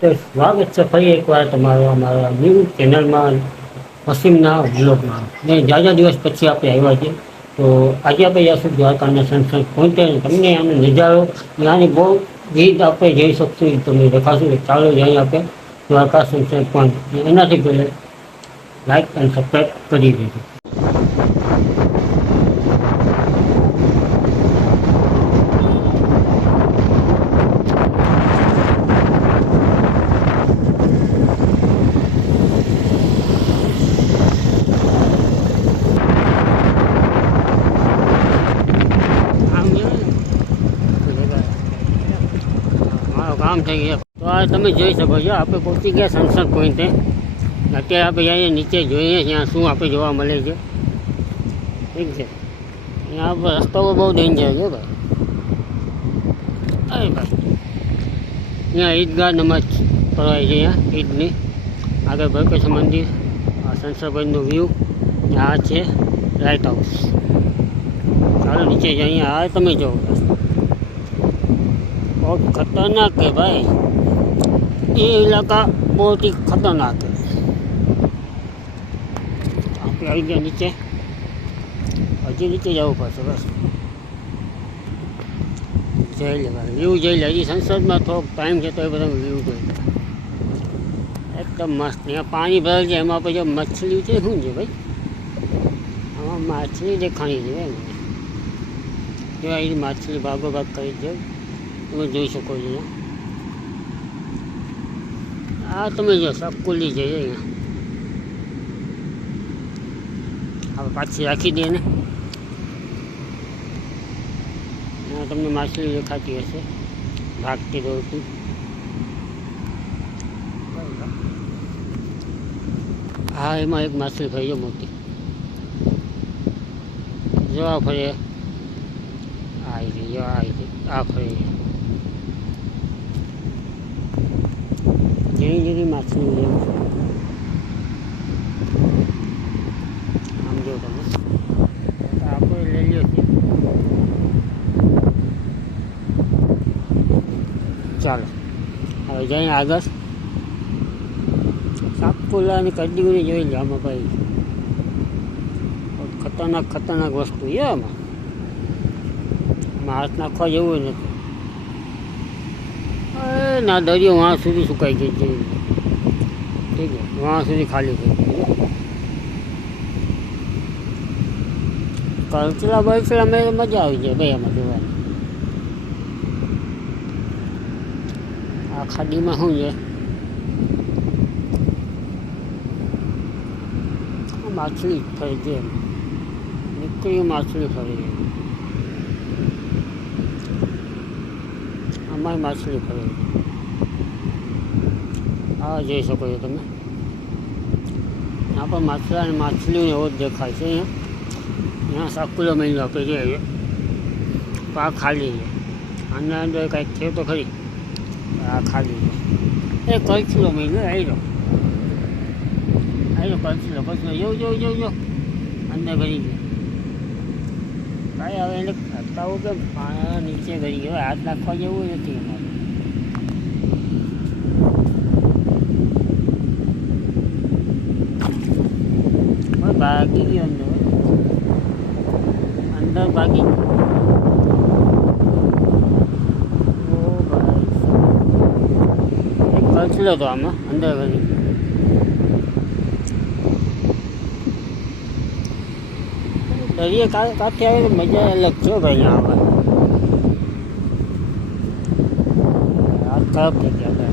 તો સ્વાગત છે. ફરી એકવાર તમારો અમારા ન્યૂ ચેનલમાં પશ્ચિમના બ્લોગમાં ને જાજા દિવસ પછી આપણે આવ્યા છીએ. તો આજે આપણે જઈશું દ્વારકાના સંસદ પહોંચે તમને આનો નજારો ત્યાંની બહુ રીત આપણે જઈ શકશું તમને દેખાશું. ચાલો જઈ આપણે દ્વારકા સંસદ પણ એનાથી પહેલાં લાઈક અને સબસ્ક્રાઈબ કરી દેજો. થઈ તો આ તમે જોઈ શકો છો, આપણે પહોંચી ગયા સંસદ પોઈન્ટે અત્યારે આપણે જઈએ નીચે જોઈએ ત્યાં શું આપણે જોવા મળે છે. ઠીક છે. અહીંયા આપણે રસ્તો બહુ ડેન્જર છે ભાઈ. અરે ભાઈ. અહીંયા ઈદગાહ નમાજ કરવાય છે અહીંયા, ઈદની. આગળ ભરકેશ મંદિર, આ સંસદ પોઈન્ટનું વ્યૂ આ છે લાઇટ હાઉસ ચાલો નીચે જઈએ. આ તમે જો બહુ ખતરનાક है भाई ये इलाका बहुत ही खतरनाक है આપણે આવી ગયા નીચે હજી નીચે જવું પડશે બસ જઈ લેવાનું વ્યૂ જઈ લે હજી સંસદમાં થોડોક ટાઈમ છે તો એ બધા વ્યૂ જોઈ લે એકદમ મસ્ત અહીંયા પાણી ભરેલ છે એમાં પછી મછલી છે શું છે ભાઈ આમાં માછલી દેખાણી છે એમ જો અહીં માછલી ભાગો ભાગ કરી છે તમે જોઈ શકો છો. આ તમે જો સબકુલી જઈએ અહીંયા હવે પાછી રાખી દઈએ ને. તમને માછલી દેખાતી હશે. ભાગતી દોડતી હા, એમાં એક માછલી ફરી મોટી. જોવા ફરે. આવી ગઈ આ ફરી. જેવી જેવી લેવું આમ જો તમે આપણે લઈ લ્યો છે. ચાલો. હવે જઈને આગળ. સાપકોલાની કડીઓની જોઈ લે આમાં ભાઈ. ખતરનાક ખતરનાક વસ્તુ છે આમાં. હાથ નાખવા જેવું નથી. ના, દરિયો વાં સુધી સુકાઈ ગઈ છે. ઠીક છે વહાં સુધી ખાલી થઈ કલચલા બલ્ચરા મેં મજા આવી જાય ભાઈ એમાં જોવાની આ ખાડીમાં શું છે માછલી ફરી છે. નીકળી માછલી ફરી છે અમારી માછલી ફરી છે આ જોઈ શકો છો તમે. આ પણ માછલા અને માછલીઓ એવો જ દેખાય છે અહીંયા. અહીંયા સાકુલો મહિનો આપણે જોઈએ પા ખાલી છે. આના અંદર કાંઈક થયું તો ખરી. આ ખાલી છે. એ કલછલો મહિનો આવ્યો આવ્યો કલછલો કલછલો જો જો જો જો અંદર ઘડી ગયો. કાંઈ હવે એને ખાતાઓ કે પાણા નીચે ઘડી ગયો. હાથ નાખવા જેવું નથી અમારે. ભાગી ગયો અંદર અંદર ભાગી એક કચલો હતો આમાં અંદર ગયો દરિયા કાંઠે આવે તો મજા અલગ છે ભાઈ આવે હાથ ખરાબ થઈ ગયા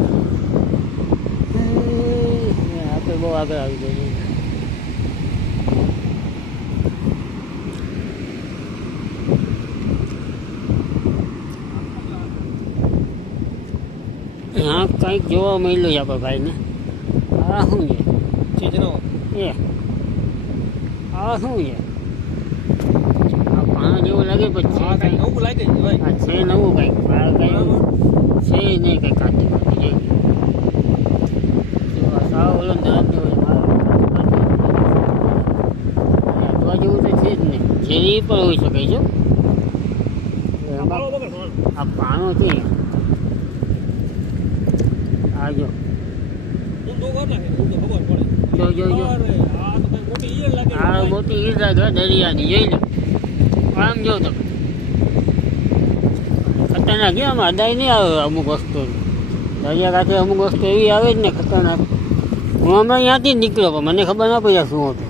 આપણે બહુ આગળ આવી ગયું यहाँ કંઈક જોવા મળ્યું છે આપણે ભાઈને. આ શું છે? ચીજનો. એ. આ શું છે? આ પાણા જેવું લાગે પછી છે નવું લાગે આ છે નવું કંઈક. આ કંઈ છે નહીં કંઈક કાઢી જો. સાવ ઓલો જેવો છે. જેવું તો છે જ નહીં ઝેરી પણ હોઈ શકે છે આ પાણો છે. આ જો તો કેટલા છે ખબર પડે. જો, જો, જો. આ તો મોટી ઈયળ લાગે આ મોટી ઈજા છે દરિયાની જોઈ લો. આમ જો તમે. ખતરનાક છે આમાં અદાય નહીં આવે અમુક વસ્તુ. દરિયા કાંઠે અમુક વસ્તુ એવી આવે જ ને ખતરનાક. હું હમણાં ત્યાંથી જ નીકળ્યો પણ મને ખબર ના પડ્યા શું હતું.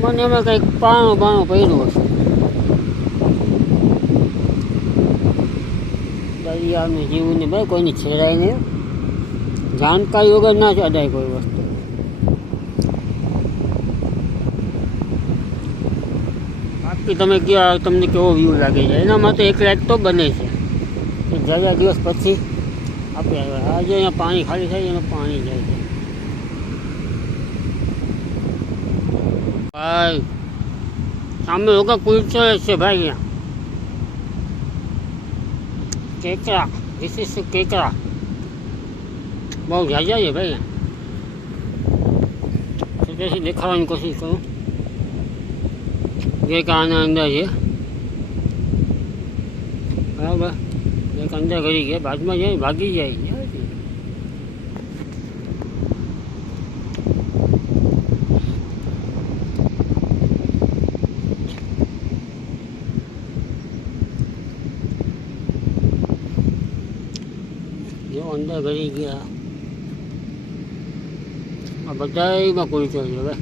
મને એમાં કંઈક પાણું પાણું પડ્યું હશે. દરિયાનું જીવન ને ભાઈ કોઈની છેડાય નહીં. જાણકારી વગર ના જ અડાય કોઈ વસ્તુ બાકી તમે કહો તમને કેવો વ્યૂ લાગે છે? એના માટે એક લાઈક તો બને છે. કે જરા દિવસ પછી આપણે આવ્યા આજે અહીંયા પાણી ખાલી થાય એમાં પાણી જાય છે. ભાઈ, સામે લોકો કુલચો છે ભાઈ અહીંયા. કેકરા ધીસ ઇઝ કેકરા બહુ જાજા છે ભાઈ તો પછી દેખાવાની કોશિશ કરું એક આના અંદર છે બરાબર એક અંદર કરી ગયા બાદમાં જાય ભાગી જાય જો અંદર ઘરી ગયા આ બધામાં કોઈ છે હવે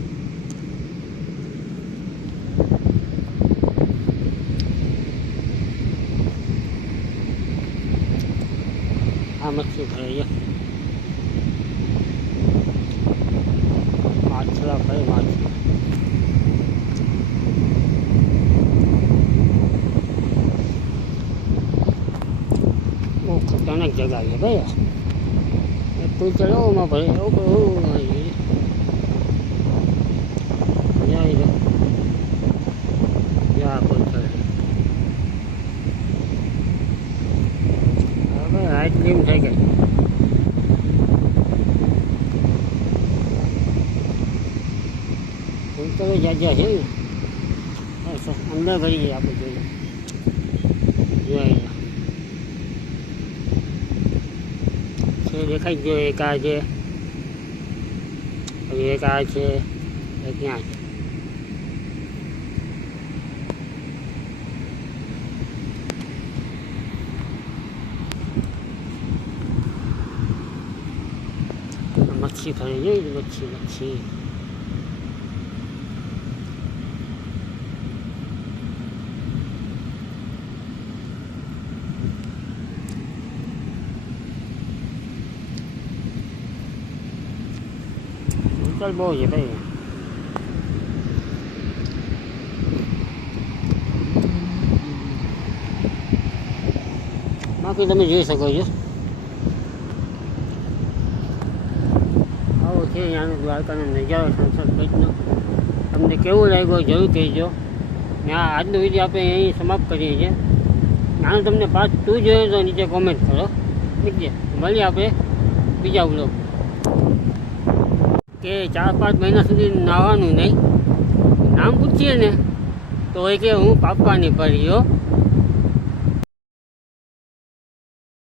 આ મચ્છી ભરાઈ છે માછલા ભાઈ માછલા બહુ ખતરનાક જગા છે ભાઈ આ તું ચલાવવામાં ભરે એવું બહુ જાય છે યા કોઈ ચડે થઈ ગઈ ફૂલ તો જાજા છે અંદર ભરી જઈએ આપણે જોઈએ. છે જ જો એક આ છે. એક આ છે. એક ત્યાં છે મચ્છી ફરી જોઈ ને મચ્છી મચ્છી ચાલ બહુ છે ભાઈ બાકી તમે જોઈ શકો છો આવો છે અહીંયાનો દ્વારકાનો નજારો સંસદ પેટનો તમને કેવું લાગ્યું જરૂર કહેજો. આ આજનો વીડિયો આપણે અહીં સમાપ્ત કરીએ છીએ. આનું તમને પાસ તું જોયો તો નીચે કોમેન્ટ કરો. ઠીક છે. મળીએ આપણે બીજા બ્લોગ કે ચાર પાંચ મહિના સુધી નાહવાનું નહીં. નામ પૂછીએ ને, તો એ કે હું પાપવાની પડીયો